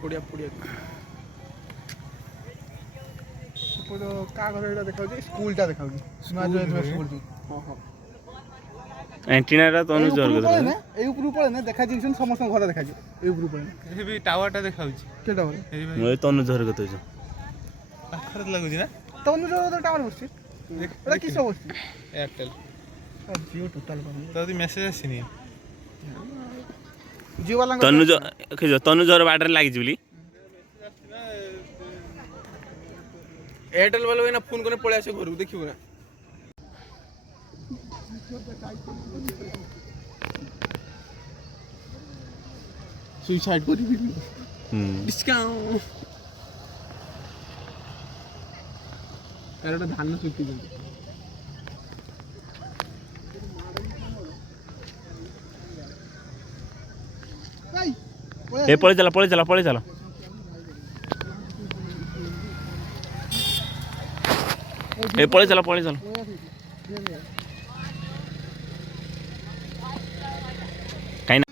ପଡ଼ିଆ ପଡ଼ିଆ କାହା ଘର ଏଇଟା ଦେଖାଉଛି ସ୍କୁଲଟା ଦେଖାଉଛି ହଁ ହଁ एंटीना तनुज ଏଇ ଉପରକୁ ପଳେଇନେ ଦେଖାଯିବ ସମସ୍ତଙ୍କ ଘର ଦେଖାଯିବ ଏଇ ଉପରକୁ ପଳେଇନେ भी टावरटा देखाउछि के टावर ମୁଁ ତନୁଜ ଘର କଥା କହୁଛି ପାଖରେ ଲାଗୁଛି ନା ତନୁଜ ଟାୱାର ବସିଛି ଏଇଟା କିସ ବସିଛି ଏୟାରଟେଲ ଜିଓ ଟୋଟାଲ ତ ଯଦି ମେସେଜ ଆସିନି ଜିଓ ବାଲାଙ୍କ ତନୁଜ ତନୁଜ ଘର ବାଟରେ ଲାଗିଛି ବୋଲି एयरटेल वाला ना फोन करने पड़े आसे घर देखियो ना सुसाइड करी भी डिस्काउंट एरटा धान सुटी दे ए पळे चला ए पळे चला काही ना